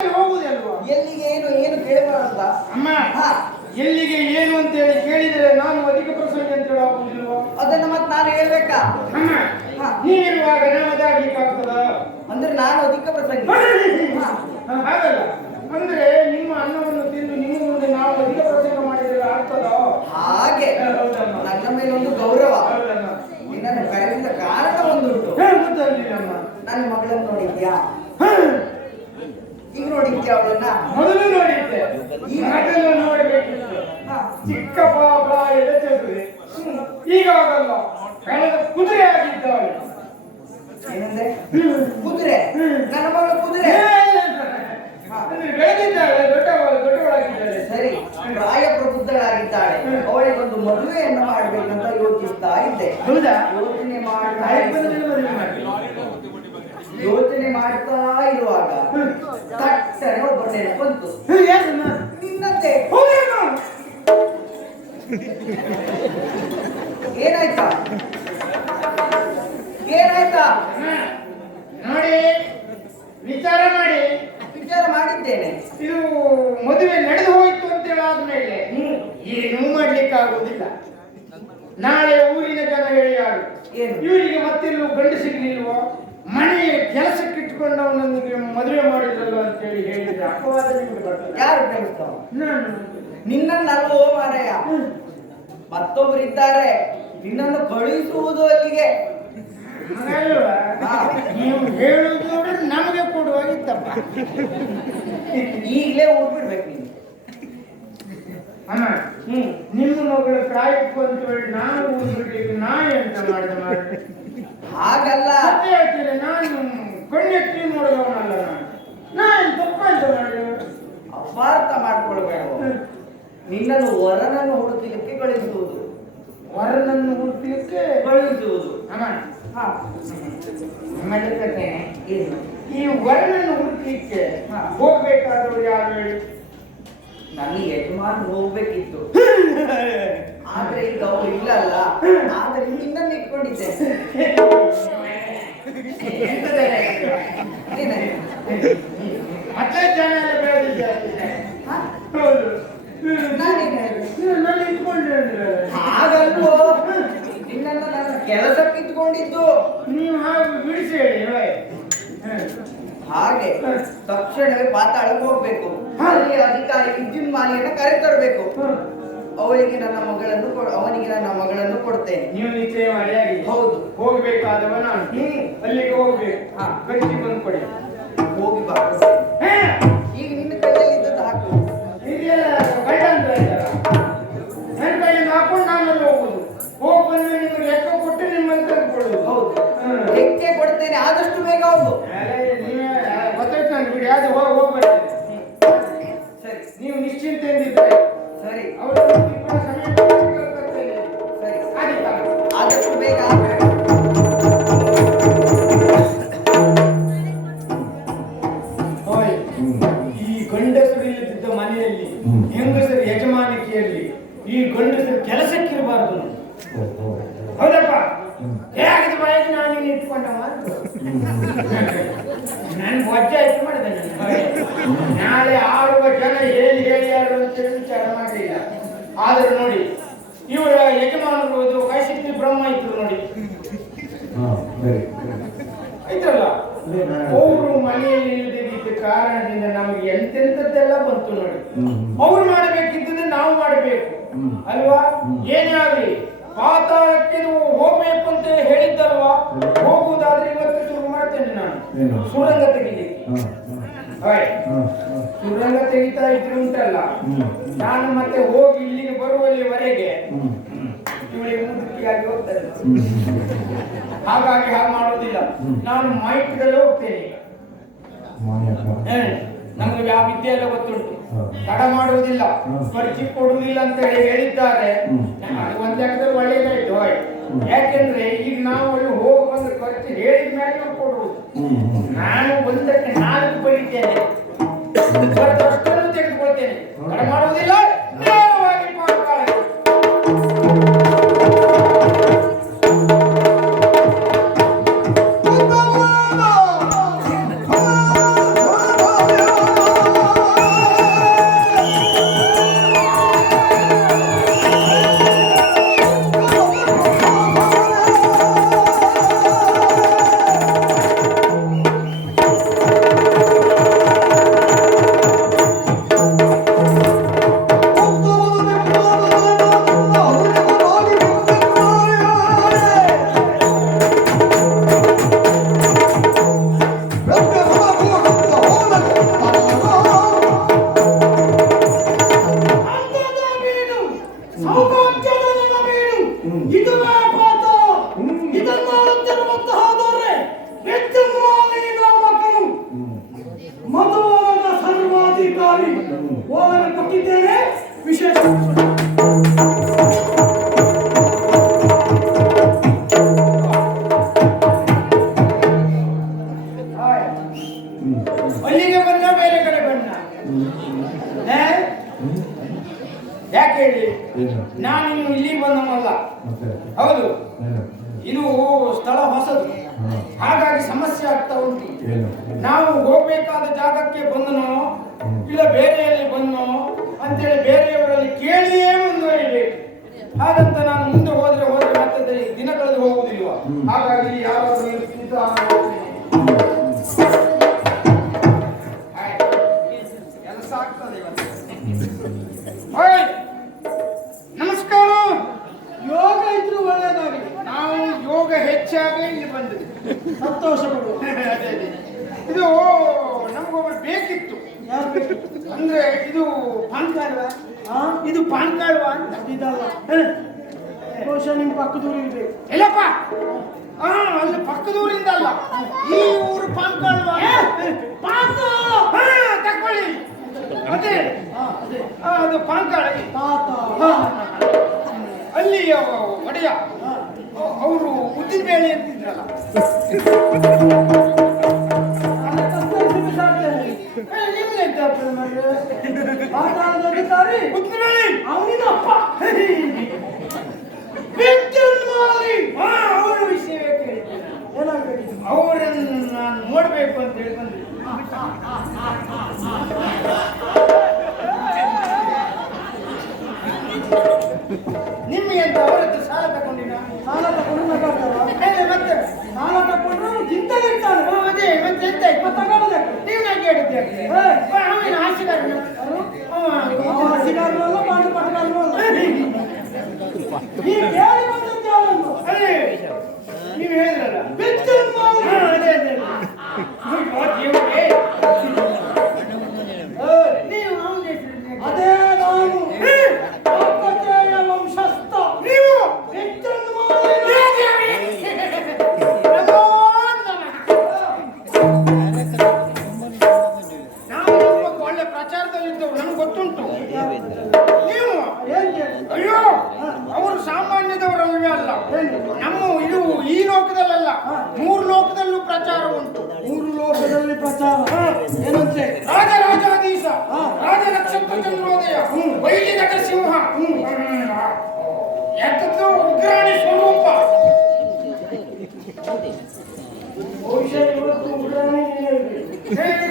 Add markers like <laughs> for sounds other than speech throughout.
ಹೋಗುದಲ್ವಾ ಎಲ್ಲಿಗೆ ಏನು ಏನು ಕೇಳಬಾರ್ದ? ಅಮ್ಮ ಎಲ್ಲಿಗೆ ಏನು ಅಂತೇಳಿ ಕೇಳಿದರೆ ನಾನು ಅಧಿಕ ಪ್ರಸಂಗ ಅಂತ ಹೇಳುವುದಿಲ್ವಾ ಅದನ್ನ ಮತ್ತೆ ನಾನು ಹೇಳ್ಬೇಕಾ? ಅಮ್ಮ. ನೀನಿರುವಾಗ ನಾವು ಅದಾಗ್ಲಿಕ್ಕಾಗ್ತದ ಅಂದ್ರೆ ನಾನು ಅಧಿಕ ಪ್ರಸಂಗಿ. ಹಾಗಲ್ಲ. ಅಂದ್ರೆ ನಿಮ್ಮ ಅನ್ನವನ್ನು ತಿಂದು ನಿಮ್ಮ ಮುಂದೆ ನಾವು ಅಧಿಕ ಪ್ರಸಂಗ ಮಾಡಿದ್ರೆ ಆಗ್ತದ? ಹಾಗೆ. ನನ್ನ ಮೇಲೆ ಒಂದು ಗೌರವ. ನಿನ್ನನ್ನು ಕರೆಸಿದ ಕಾರಣ ಒಂದು. ನನ್ನ ಮಗಳನ್ನು ನೋಡಿದ್ಯಾ? ಈಗ ನೋಡಿದ್ಯಾ ಅವಳನ್ನ? ಮೊದಲು ನೋಡಿದ್ದೆ. ಈ ಮೊದಲು ನೋಡಬೇಕಿತ್ತು. ಚಿಕ್ಕ ಪಾಪ ಎದೆಚಕ್ರಿ ಈಗ ಆಗಲ್ಲ ಕಳೆದ ಕುದುರೆ ಆಗಿದ್ದಾಳೆ. ಏನಂದ್ರೆ ಕುದುರೆ? ನನ್ನ ಮಗಳು ಕುದುರೆ? ಬೆಳೆದಿದ್ದಾಳೆ ದೊಡ್ಡವಳು ದೊಡ್ಡವಳಾಗಿದ್ದಾಳೆ. ಸರಿ. ಪ್ರಾಯ ಪ್ರಬುದ್ಧಳಾಗಿದ್ದಾಳೆ. ಅವಳಿಗೊಂದು ಮದುವೆಯನ್ನು ಮಾಡ್ಬೇಕಂತ ಯೋಚಿಸ್ತಾ ಇದ್ದೆ. ಹೌದಾ? ಯೋಚನೆ ಮಾಡ್ತಾ ತಾಯಿ ಇದ್ದೆ. ಬಂದ್ರೆ ಮದುವೆ ಮಾಡಿ. ಯೋಚನೆ ಮಾಡ್ತಾ ಇರುವಾಗ ತಟ್ಟನೆ ಒಬ್ಬ ನೆನಪು ಬಂತು ಹ್ಮ್, ಯಾರಮ್ಮ? ನಿನ್ನಂತೆ ಹೌದೇನೋ? ಏನಾಯ್ತಾ ಏನಾಯ್ತಾ ಅಮ್ಮ, ನೋಡಿ ವಿಚಾರ ಮಾಡಿ ವಿಚಾರ ಮಾಡಿದ್ದೇನೆ ಇದು ಮದುವೆ ನಡೆದು ಹೋಯ್ತು ಅಂತ ಹೇಳಾದ್ಮೇಲೆ ಏನೂ ಮಾಡ್ಲಿಕ್ಕೆ ಆಗುವುದಿಲ್ಲ ನಾಳೆ ಊರಿನ ಜನ ಹೇಳಿ ಯಾರು ಏನು? ಇವರಿಗೆ ಮತ್ತೆಲ್ಲೂ ಗಂಡು ಸಿಗ್ಲಿಲ್ವೋ ಮನೆ ಕೆಲಸಕ್ಕೆ ನೀವು ಮದುವೆ ಮಾಡಿದ್ರಲ್ಲ ಅಂತೇಳಿ ಹೇಳಿದ್ರೆ ಅಪವಾದ ನಿಮ್ಗೆ ಬರ್ತದೆ? ಯಾರು ಪ್ರೇಮಿಸ್ತಾವ ನಾನು ಮಾರಯ್ಯ ಮತ್ತೊಬ್ರು ಇದ್ದಾರೆ. ನಿನ್ನನ್ನು ಕಳುಹಿಸುವುದು ಅಲ್ಲಿಗೆ? ನೀವು ಹೇಳುದು ನೋಡಿ ನಮಗೆ ಕೊಡುವಾಗಿತ್ತಪ್ಪ ಈಗಲೇ ಹೋಗ್ಬಿಡ್ಬೇಕು ಬಿಡ್ಬೇಕು ನೀನು. ಅಣ್ಣ ಹ್ಮ್. ನಿಮ್ಮ ಮಗಳು ಪ್ರಾಯಕ್ಕೆ ಅಂತ ಹೇಳಿ ನಾನು ಊರು ನಾ ಎಂತ ಮಾಡಿದೆ ಮಾಡಿ? ಹಾಗಲ್ಲ. ನಾನು ಕಣ್ಣೆತ್ತಿ ನೋಡಿದವನಲ್ಲ ನಾನು. ನಾನು ತಪ್ಪ ಅಂತ ಮಾಡಿದೆ. ಅಪಾರ್ಥ ಮಾಡ್ಕೊಳ್ಬೇಡ ನಿನ್ನನ್ನು ವರನನ್ನು ಹುಡುಕಲಿಕ್ಕೆ ಕಳಿಸುವುದು. ವರನನ್ನು ಹುಡುಕಲಿಕ್ಕೆ ಕಳಿಸುವುದು. ಈ ವರನನ್ನು ಹುಡುಕಲಿಕ್ಕೆ ಹಾ. ಹೋಗ್ಬೇಕಾದವ್ರು ಯಾರು ಹೇಳಿ? ನನಗೆ ಯಜಮಾನ್ ಹೋಗ್ಬೇಕಿತ್ತು. ಆದ್ರೆ ಈಗ ಅವ್ರು ಇಲ್ಲಲ್ಲ. ಆದ್ರೆ ನಿನ್ನನ್ನು ಇಟ್ಕೊಂಡಿದ್ದೆ. <laughs> ಏನಾಯ್ತು? ಮತ್ತೆ ಜನ ಎಲ್ಲ ಬೆಳೆದಿದ್ದಾರೆ ಹಾ? ಹೌದು ನಾನೇನ್ ಹೇಳಿದೆ? ನಾನು ಇಟ್ಕೊಂಡೆ ಹಾಗಲ್ವೋ ನಿನ್ನನ್ನು ನನ್ನ ಕೆಲಸಕ್ಕೆ ಇಟ್ಕೊಂಡಿದ್ದು ನೀವು ಹಾಗೆ ಬಿಡಿಸಿ ಹೇಳಿ. ಹಾಗೆ ತಕ್ಷಣವೇ ಪಾತಾಳಕ್ಕೆ ಹೋಗ್ಬೇಕು ಅಲ್ಲಿ ಅಧಿಕಾರಿ ವಿದ್ಯುನ್ ಮಾಲಿಯನ್ನ ಕರೆತರಬೇಕು ತರಬೇಕು ಅವಳಿಗೆ ನನ್ನ ಮಗಳನ್ನು ಅವನಿಗೆ ನನ್ನ ಮಗಳನ್ನು ಕೊಡ್ತೇನೆ ನೀವು ನಿಶ್ಚಯ ಮಾಡಿ ಹೌದು ಹೋಗ್ಬೇಕಾದವ ನಾನು ಹ್ಮ್. ಅಲ್ಲಿಗೆ ಹೋಗ್ಬೇಕು ಹಾ. ಗಟ್ಟಿ ಹೌದಪ್ಪ. ಹೇಗಿದ ಬಾಯಿಗೆ ನಾನು ನೀನು ಇಟ್ಕೊಂಡವ ನನ್ ವಜ್ಜ ಆಯ್ತು ಮಾಡಿದೆ ನಾಳೆ ಆಡುವ ಜನ ಹೇಳಿ ಹೇಳಿ ಯಾರು ಅಂತೇಳಿ ವಿಚಾರ ಮಾಡಲಿಲ್ಲ. ಆದ್ರೆ ನೋಡಿ ಇವರ ಯಜಮಾನರು ಇದು ಕೈಶಕ್ತಿ ಬ್ರಹ್ಮ ಇದ್ರು ನೋಡಿ. ಆಯ್ತಲ್ಲ? ಅವರು ಮನೆಯಲ್ಲಿ ಇಲ್ಲದಿದ್ದ ಕಾರಣದಿಂದ ನಮಗೆ ಎಂತೆಂಥದ್ದೆಲ್ಲ ಬಂತು ನೋಡಿ. ಅವ್ರು ಮಾಡಬೇಕಿದ್ದದ್ದು ನಾವು ಮಾಡಬೇಕು. ಅಲ್ವಾ? ಏನೇ ಆಗಲಿ ಪಾತಾಳಕ್ಕೆ ನೀವು ಹೋಗ್ಬೇಕು ಅಂತ ಹೇಳಿದ್ದಲ್ವಾ? ಹೋಗುವುದಾದ್ರೆ ಇವತ್ತು ಶುರು ಮಾಡ್ತೇನೆ ನಾನು? ಸುರಂಗ ತೆಗಿಲಿ. ಸುರಂಗ ತೆಗಿತಾ ಇದ್ರೆ ಉಂಟಲ್ಲ? ನಾನು ಮತ್ತೆ ಹೋಗಿ ಇಲ್ಲಿಗೆ ಬರುವಲ್ಲಿವರೆಗೆ ಇವಳಿಗೆ ಮುದುಕಿಯಾಗಿ ಹೋಗ್ತಾರೆ ಹಾಗಾಗಿ ಹಾಗೆ ಮಾಡೋದಿಲ್ಲ ನಾನು ಮೈಕ್ರಲ್ಲಿ ಹೋಗ್ತೇನೆ ನಮ್ಗೆ ಯಾವ ವಿದ್ಯೆ ಎಲ್ಲ ಗೊತ್ತುಂಟು. ತಡ ಮಾಡುವುದಿಲ್ಲ. ಸ್ಪರ್ಶಿ ಕೊಡುವುದಿಲ್ಲ ಅಂತ ಹೇಳಿ ಹೇಳಿದ್ದಾರೆ. ಅದು ಒಂದ್ ಲೆಕ್ಕದಲ್ಲಿ ಒಳ್ಳೇದಾಯ್ತು. ಯಾಕೆಂದ್ರೆ ಈಗ ನಾವು ಅಲ್ಲಿ ಹೋಗಿ ಬಂದ್ರೆ ಖರ್ಚು ಹೇಳಿದ ಮೇಲೆ ನಾವು ಕೊಡುವುದು. ನಾನು ಒಂದಕ್ಕೆ ನಾಲ್ಕು ಬರೀತೇನೆ. ಅಷ್ಟನ್ನು ತೆಗೆದುಕೊಳ್ತೇನೆ. ತಡ ಮಾಡುವುದಿಲ್ಲ. Thank you. ನಮಸ್ಕಾರ! ಯೋಗ ಇದ್ರೂ ಒಳ್ಳೆಯದಾಗಿ ನಾವು ಯೋಗ ಹೆಚ್ಚಾಗಿ ಇಲ್ಲಿ ಬಂದ್ವಿ. ಸಂತೋಷಗಳು <laughs> ಅದೇ ಅದೇ. ಇದು ನಮಗೊಬ್ಬರು ಬೇಕಿತ್ತು. ಅಂದ್ರೆ ಇದು ಪಾನ್ ಕಾರ್ಡ್ ಇದು ಪಾನ್ ಕಾರ್ಡ್ ಅಂತ. ಇದಲ್ಲ ಬಹುಶಃ ನಿಮ್ ಪಕ್ಕದೂರಿಗೆ ಇಲ್ಲಪ್ಪ ಹಾ ಅಲ್ಲಿ ಪಕ್ಕದೂರಿಂದ ಅಲ್ಲ. ಈ ಊರು ಪಾನ್ ಕಾರ್ಡ್! ಪಾಸ್ ತಕೊಳ್ಳಿ ಅದೇ. ಅದು. ಪಾಂಕಾಳಿ. ಅಲ್ಲಿ ಒಡೆಯ. ಅವರು ಉದ್ದಿನ ಬೇಳೆ ಅಂತಿದ್ರಲ್ಲ ಅವನಿನ ಅಪ್ಪ. ಬೆಂಕಲ್ ಮಾಲಿ ನಿಮಗೆ ಅಂತ ಅವರ ಸಾಲ ತಗೊಂಡಿನ ಸಾಲ ತಗೊಂಡು ನಗಾಡ್ತಾರೆ ಮತ್ತೆ ಸಾಲ ತಗೊಂಡ್ರು ಚಿಂತೆ ಇರ್ತಾನೆ. ಅದೇ ಮತ್ತೆ ಎಂತ? ಇಪ್ಪ ತಗೊಳ್ಳೋದು ನೀವು ನಂಗೆ ಹೇಳಿದ್ದೆ ಅವನ ಆಸೆಗಾರನ ಆಸೆಗಾರನು ಅಲ್ಲ ಪಾಂಡು ನೀವು ನೀವು ಹೇಳಿದ್ರಲ್ಲ. Hey!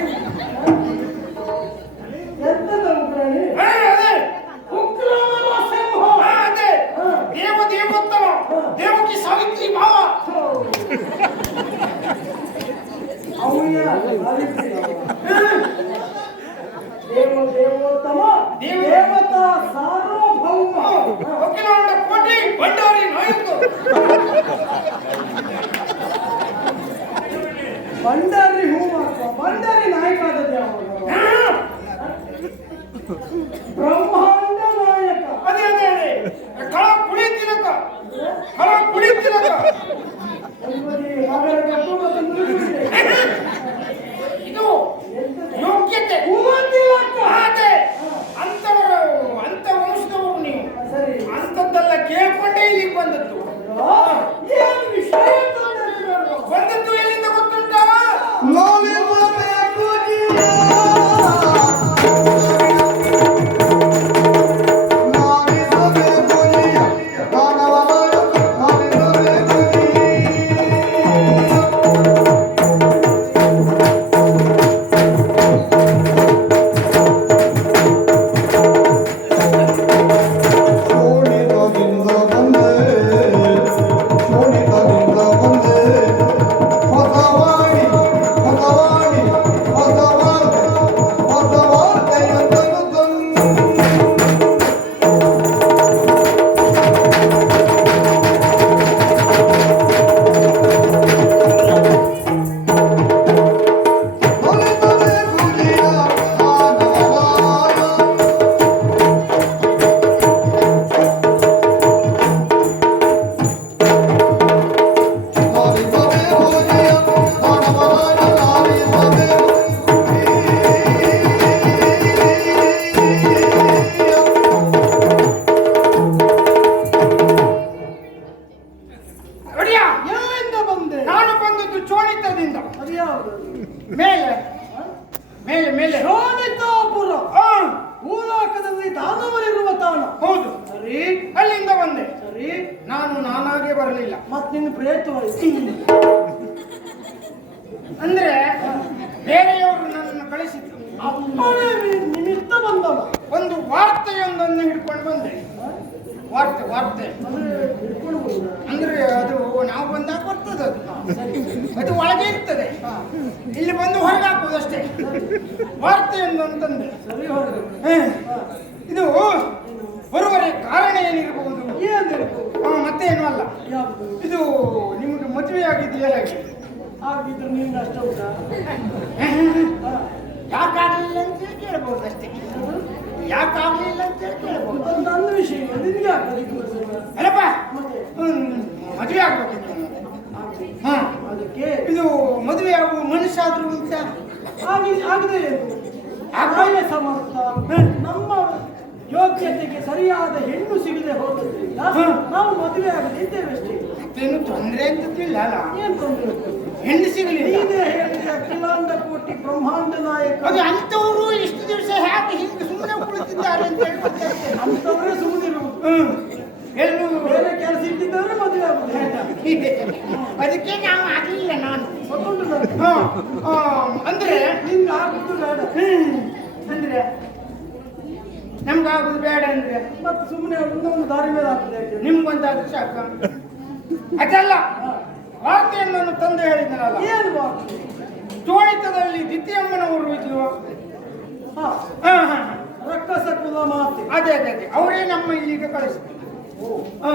pero tampoco tengo ಮೇಲಿನಿಂದ ಮೇಲೆ ಮೇಲೆ ಮೇಲೆ ರೋನಿತಾಪುರ ಭೂಲೋಕದಲ್ಲಿ ದಾನವರಿರುವ ತಾಣ ಹೌದು. ಸರಿ, ಅಲ್ಲಿಂದ ಬಂದೆ. ಸರಿ, ನಾನು ನಾನಾಗೆ ಬರಲಿಲ್ಲ. ಮತ್ತೆ ನಿನ್ನ ಪ್ರೇತವಳಿಸಿ ಅಂದ್ರೆ, ಬೇರೆಯವರು ನನ್ನನ್ನು ಕಳಿಸಿದ್ರು. ಅಪ್ಪನೇ ನಿಮಿತ್ತ ಬಂದವ. ಒಂದು ವಾರ್ತೆಯೊಂದನ್ನು ಹಿಡ್ಕೊಂಡು ಬಂದೆ. ವಾರ್ತೆ ವಾರ್ತೆ. ಅಂದ್ರೆ ಅದು ನಾವು ಬಂದಾಗ ಬರ್ತದೆ ಅದು. ಒಳಗೆ ಇರ್ತದೆ. ಇಲ್ಲಿ ಬಂದು ಹೊರಗೆ ಹಾಕೋದು ಅಷ್ಟೇ. ವಾರ್ತೆ ಎಂದು ಅಂತಂದ್ರೆ ಇದು ಬರುವರೆ ಕಾರಣ ಏನಿರಬಹುದು? ಏನಿರ್ಬೋದು ಆ, ಏನು ಅಲ್ಲ. ಇದು ನಿಮಗೆ ಮದುವೆ ಆಗಿದೆಯಲ್ಲ ಅಷ್ಟ ಉಂಟ? ಯಾಕಾಗಲಿಲ್ಲ ಅಂತ ಹೇಳಿ ಕೇಳ್ಬೋದು ಯಾಕಾಗಲಿಲ್ಲ ಅಂತ ಹೇಳಿ ಕೇಳ್ಬೋದು ಅದು ನನ್ನ ವಿಷಯ ನಿನ್ಗೆ ಯಾಕೆ ಅದಕ್ಕೆ ಗೊತ್ತಿಲ್ಲ? ಅಲ್ಲಪ್ಪ ಮತ್ತೆ? ಮದುವೆ ಆಗ್ಬೇಕಿತ್ತು ನನಗೆ. ಹಾ. ಅದಕ್ಕೆ ಇದು ಮದುವೆ ಆಗುವ ಮನುಷ್ಯಾದ್ರು ಅಂತ ಆಗಿ ಆಗದೆ ಆಗಾಯ ಸಮರ್ಥ ನಮ್ಮ ಯೋಗ್ಯತೆಗೆ ಸರಿಯಾದ ಹೆಣ್ಣು ಸಿಗದೆ ಹೋದ್ರಿಂದ ಹ್ಮ್. ನಾವು ಮದುವೆ ಆಗದೆ ಇದ್ದೇವೆ ಅಷ್ಟೇ. ಮತ್ತೇನು ತೊಂದರೆ ಅಂತದಿಲ್ಲ ಅಲ್ಲ? ಏನ್ ತೊಂದರೆ? ಹೆಣ್ಣು ಸಿಗಲಿಲ್ಲ. ನೀನೇ ಹೇಳಿದ ಅಖಿಲಾಂಡ ಕೋಟಿ ಬ್ರಹ್ಮಾಂಡ ನಾಯಕ. ಅದು ಅಂಥವ್ರು ಇಷ್ಟು ದಿವಸ ಹೇಗೆ ಹಿಂಗೆ ಸುಮ್ಮನೆ ಕುಳಿತಿದ್ದಾರೆ ಅಂತ ಹೇಳ್ಬಿಟ್ಟು. ಅಂತವರೇ ಸುಮ್ಮನಿರುವುದು ಹ್ಮ್. ಎಲ್ಲೂ ಬೇರೆ ಕೆಲಸ ಇಟ್ಟಿದ್ದವರೇ ಮದುವೆ ಆಗುದು. ಅದಕ್ಕೆ ನಾವು ಆಗಲಿಲ್ಲ ನಾನು. ಗೊತ್ತುಂಟು ನನಗೆ. ಹಾ, ಆ, ಅಂದ್ರೆ ನಿನ್ಗೆ ಆಗುದು ಬೇಡ. ಹ್ಮ್, ಅಂದ್ರೆ ನಮ್ಗಾಗುದು ಬೇಡ ಅಂದ್ರೆ ಮತ್ತೆ ಸುಮ್ಮನೆ ಒಂದು ದಾರಿ ಮೇಲೆ ಆಗ್ತದೆ ನಿಮ್ಗೊಂದಾದ್ರೂ ಸಾಕ. ಅದಲ್ಲ. ವಾರ್ತೆಯನ್ನು ತಂದೆ ಹೇಳಿದನಲ್ಲ. ಏನು ವಾರ್ತೆ ಚೋಳಿತದಲ್ಲಿ ದಿತ್ತಿಯಮ್ಮನವರು ಇದ್ರು ಹಾ. ಹಾ ಹಾ ರಕ್ಕಸ ಕುಲ ಮಾತೆ. ಅದೇ ಅದೇ ಅದೇ. ಅವರೇ ನಮ್ಮ ಇಲ್ಲಿಗೆ ಕಳಿಸಿದ್ರು. ಹಾ.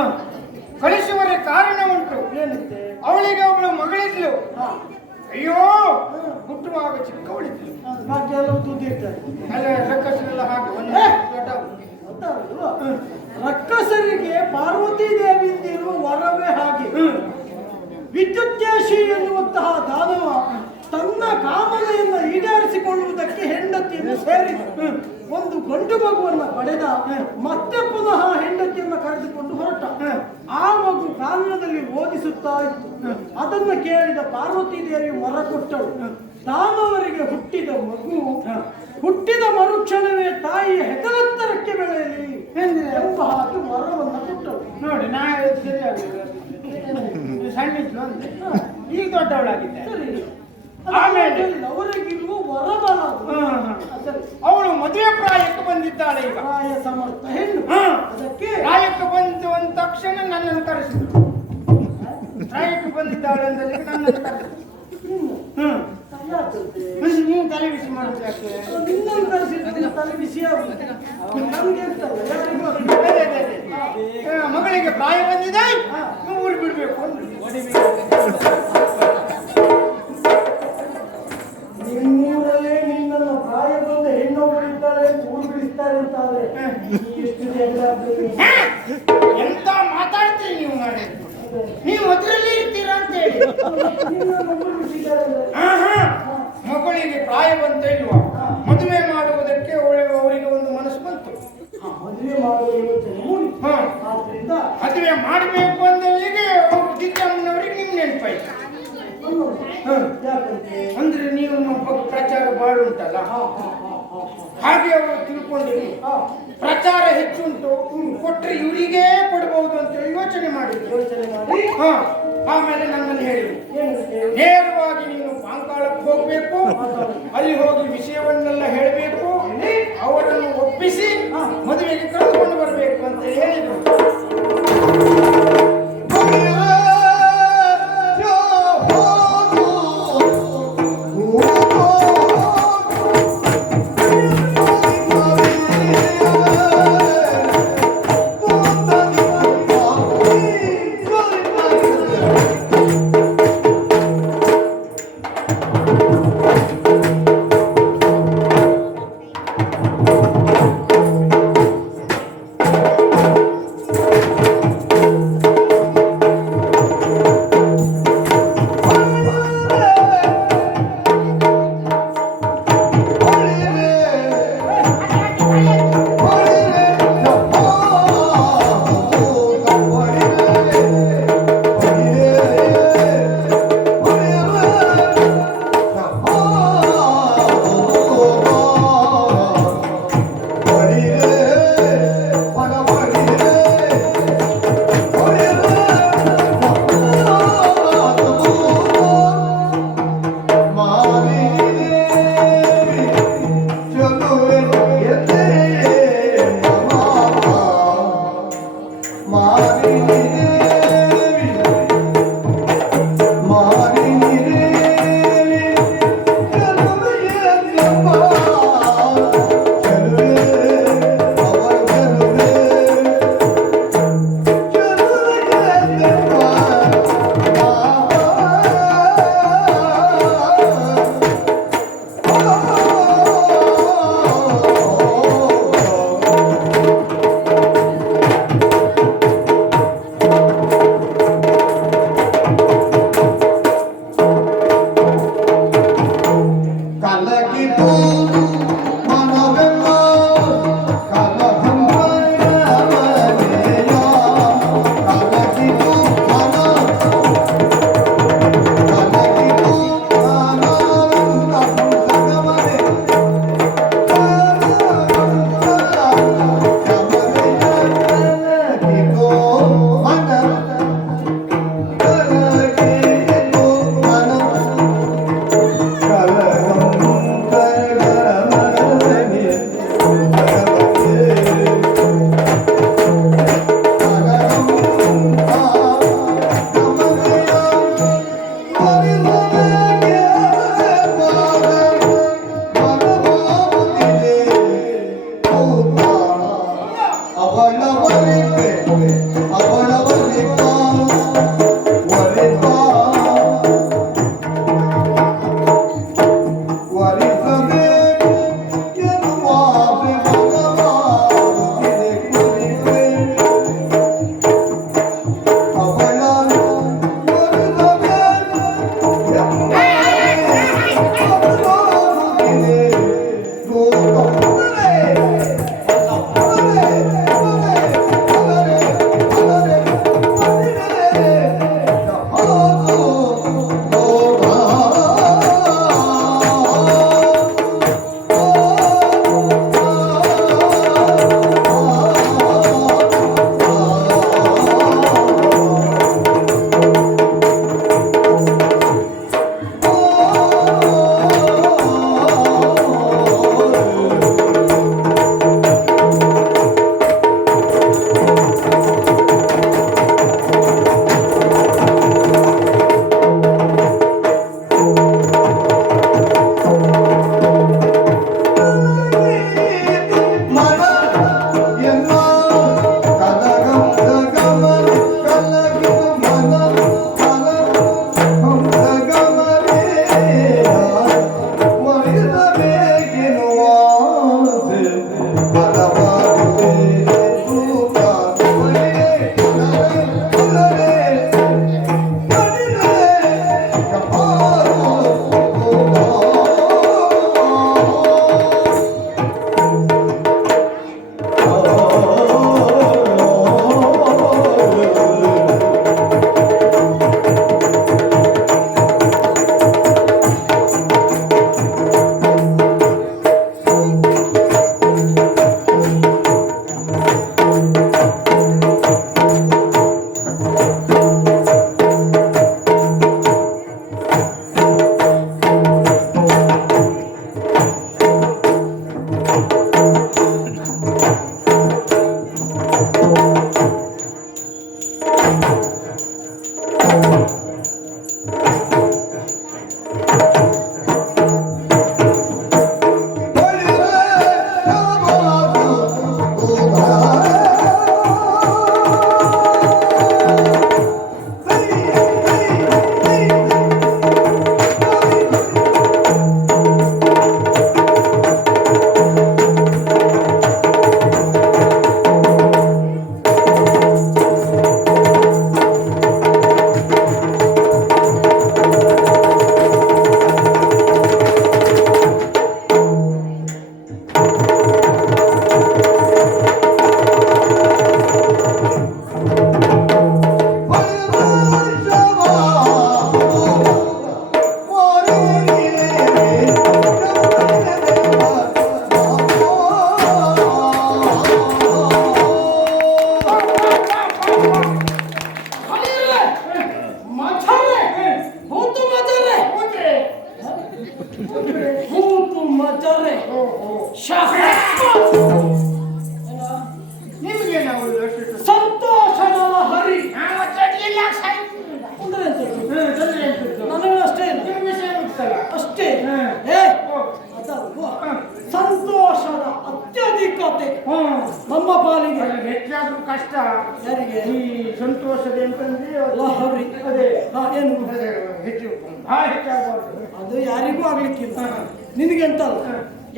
ಕಳಿಸುವರೆ ಕಾರಣ ಉಂಟು. ಏನಿದೆ ಅವಳಿಗೆ ಅವಳು ಮಗಳಿದ್ಲು. ಅಯ್ಯೋ! ಹುಟ್ಟುವಾಗ ಚಿಕ್ಕವಳಿದ್ಲು ಬಾಕಿ ಎಲ್ಲ ತುದ್ದಿರ್ತಾರೆ ಅಲ್ಲ ರಕ್ಕಸನೆಲ್ಲ ಹಾಗೆ? ರಕ್ಕಸರಿಗೆ ಪಾರ್ವತಿ ದೇವಿಯಿಂದಿರುವ ವರವೇ ಹಾಗೆ ಹ್ಮ್ ವಿದ್ಯುತ್ಯಾಶಿ ಎನ್ನುವಂತಹ ದಾನವ ತನ್ನ ಕಾಮನೆಯನ್ನು ಈಡೇರಿಸಿಕೊಳ್ಳುವುದಕ್ಕೆ ಹೆಂಡತಿಯನ್ನು ಸೇರಿ ಒಂದು ಗಂಡು ಮಗುವನ್ನು ಪಡೆದ ಮತ್ತೆ ಪುನಃ ಹೆಂಡತಿಯನ್ನು ಕರೆದುಕೊಂಡು ಹೊರಟ ಆ ಮಗು ಕಾನನದಲ್ಲಿ ಓದಿಸುತ್ತಾ ಇತ್ತು ಅದನ್ನು ಕೇಳಿದ ಪಾರ್ವತಿ ದೇವಿ ಮರ ಕೊಟ್ಟಳು ದಾನವರಿಗೆ ಹುಟ್ಟಿದ ಮಗು ಹುಟ್ಟಿದ ಮರುಕ್ಷಣವೇ ತಾಯಿಯ ಹೆಗಲತ್ತರಕ್ಕೆ ಬೆಳೆಯಲಿ ಎಂಬ ಹಾಗೆ ಮರವನ್ನು ಕೊಟ್ಟಳು. ನೋಡಿ ನಾ ಹೇಳಿದ್ದು ಸರಿಯಾಗಿಲ್ಲ ಸಣ್ಣ ಇದ್ಲು ಅಂದೆ ಈಗ ದೊಡ್ಡವಳಾಗಿದ್ದೆ ಆಮೇಲೆ? ಅವರಿಗಿರುವ ಹ್ಮ್. ಅವಳು ಮದುವೆ ಪ್ರಾಯಕ್ಕೆ ಬಂದಿದ್ದಾಳೆ ಪ್ರಾಯ ಸಮರ್ಥ ಹೆಣ್ಣು. ಅದಕ್ಕೆ ಪ್ರಾಯಕ್ಕೆ ಬಂದು ಅಂದ ತಕ್ಷಣ ನನ್ನನ್ನು ಕರೆಸಿದ್ರು ಪ್ರಾಯಕ್ಕೆ ಬಂದಿದ್ದಾಳೆ ಅಂದರೆ ನನ್ನನ್ನು ಕರೆಸಿದ್ರು ಹ್ಮ್ ನೀವು ತಲೆ ಬಿಸಿ ನಿನ್ನನ್ನು ಕರೆಸಿದ್ರೆ ತಲೆ ಬಿಸಿ ಆಗುತ್ತೆ ನಮ್ಗೆ ಮಗಳಿಗೆ ಪ್ರಾಯ ಬಂದಿದೆ ಊರು ಬಿಡ್ಬೇಕು. ನಿಮ್ಮೂರಲ್ಲೇ ನಿನ್ನನ್ನು ಬಂದ ಅಂತ ಊರು ಬಿಡಿಸ್ತಾರೆ ಎಷ್ಟು ಹಾ? ಎಂತ ಮಾತಾಡ್ತೀರಿ ನೀವು ಮಾಡಿ ನೀವು ಅದರಲ್ಲಿ ಇರ್ತೀರಾ ಅಂತ ಹೇಳಿ ನಿನ್ನನ್ನು ಊರು ಬಿಡಿಸಿದ್ದಾರೆ ಅಂದ್ರೆ ಆಹಾ. ಮಗಳಿಗೆ ಪ್ರಾಯ ಬಂತ ಇಲ್ವಾ ಮದುವೆ ಮಾಡುವುದಕ್ಕೆ ಅವರಿಗೆ ಒಂದು ಮನಸ್ಸು ಬಂತು. ಮದುವೆ ಮಾಡುವುದರಿಂದ ಮದುವೆ ಮಾಡಬೇಕು ಅಂದಲ್ಲಿಗೆ ಅವರು ದಿದ್ದಮ್ಮನವರಿಗೆ ನಿಮ್ ನೆನಪಾಯ್ತು. ಅಂದ್ರೆ ನೀವು ನಮ್ಮ ಪ್ರಚಾರ ಬಾಳು ಉಂಟಲ್ಲ ಹಾಗೆ ಅವರು ತಿಳ್ಕೊಂಡಿದ್ರು. ಹಾ. ಪ್ರಚಾರ ಹೆಚ್ಚುಂಟು ಕೊಟ್ಟರೆ ಇವರಿಗೇ ಕೊಡಬಹುದು ಅಂತ ಯೋಚನೆ ಮಾಡಿದ್ರು. ಯೋಚನೆ ಮಾಡಿ. ಹಾ. ಆಮೇಲೆ ನನ್ನಲ್ಲಿ ಹೇಳಿದ್ರು.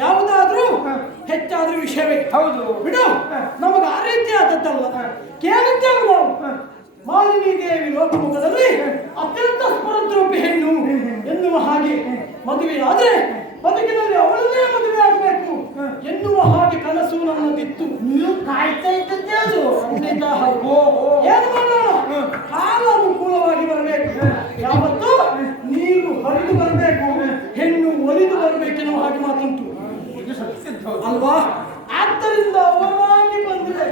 ಯಾವುದಾದ್ರೂ ಹೆಚ್ಚಾದ್ರೂ ವಿಷಯವೇ. ಹೌದು. ಬಿಡು. ನಮಗೆ ಆ ರೀತಿ ಆದದ್ದಲ್ಲ ಕೇಳಿದ್ದೇವೆ ನಾವು. ಮಾಲಿನಿ ದೇವಿ ಲೋಕಮುಖದಲ್ಲಿ ಅತ್ಯಂತ ಸ್ಮರದ್ರೂಪಿ ಹೆಣ್ಣು ಎನ್ನುವ ಹಾಗೆ ಮದುವೆ ಆದ್ರೆ ಬದುಕಿನಲ್ಲಿ ಅವಳನ್ನೇ ಮದುವೆ ಆಗಬೇಕು. ಎನ್ನುವ ಹಾಗೆ ಕನಸು ನನ್ನದಿತ್ತು. ನೀವು ಕಾಯ್ತಾ ಇದ್ದದ್ದೇ ಅದು. ಖಂಡಿತ. ಏನು ಮಾಡೋಣ ಕಾಲ ಅನುಕೂಲವಾಗಿ ಬರಬೇಕು. ಯಾವತ್ತು ನೀರು ಹರಿದು ಬರಬೇಕು. ಹೆಣ್ಣು ಒಲಿದು ಬರಬೇಕೆನ್ನುವ ಹಾಗೆ ಮಾತುಂಟು. ಅಲ್ವಾ? ಆದ್ದರಿಂದ ಅವರಾಗಿ ಬಂದ್ರೆ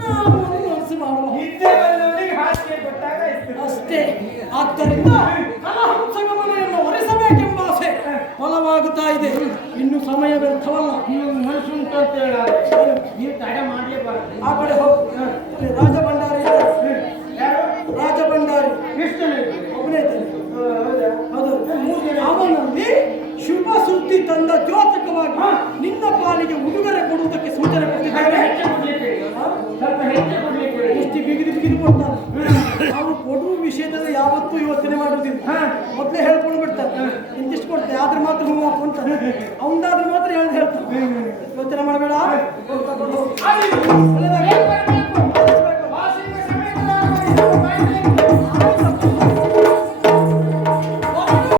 ನಾವು ಮನಸ್ಸು ಮಾಡುವ ಅಷ್ಟೇ. ಆದ್ದರಿಂದ ಕಲಹಂಸಗಮನೆಯನ್ನು ಒರೆಸಬೇಕೆಂಬ ಆಸೆ ಫಲವಾಗುತ್ತಾ ಇದೆ. ಇನ್ನು ಸಮಯ ವ್ಯರ್ಥವಲ್ಲ. ನೀವು ಮನಸ್ಸು ಅಂತ ನೀವು ತಡೆ ಮಾಡಲೇಬಾರದು. ಆ ಕಡೆ ಹೋಗಿ. ರಾಜ ಭಂಡಾರಿ ರಾಜ ಭಂಡಾರಿ ಕೃಷ್ಣನೇ. ಒಬ್ಬನೇ ಹೌದು. ಅವನಲ್ಲಿ ಶುಭ ಸುದ್ದಿ ತಂದ ದ್ಯೋತಕವಾಗಿ ನಿನ್ನ ಪಾಲಿಗೆ ಉಡುಗೊರೆ ಕೊಡುವುದಕ್ಕೆ ಸೂಚನೆ ಕೊಟ್ಟಿದ್ದಾರೆ. ಎಷ್ಟು ಬಿಗಿದು ಬಿಗಿದು ಕೊಡ್ತಾರೆ. ನಾವು ಕೊಡುವ ವಿಷಯದಲ್ಲಿ ಯಾವತ್ತೂ ಯೋಚನೆ ಮಾಡೋದಿಲ್ಲ ಮೊದಲೇ ಹೇಳ್ಕೊಂಡು ಬಿಡ್ತಾರೆ. ಇಂತಿಷ್ಟು ಕೊಡ್ತಾರೆ ಆದ್ರೆ ಮಾತ್ರ ಹೂ ಅಂತ. ಅವನದಾದ್ರೆ ಮಾತ್ರ ಹೇಳಿ ಹೇಳ್ತಾರೆ. ಯೋಚನೆ ಮಾಡಬೇಡ. ಹೋಗ್ತಾ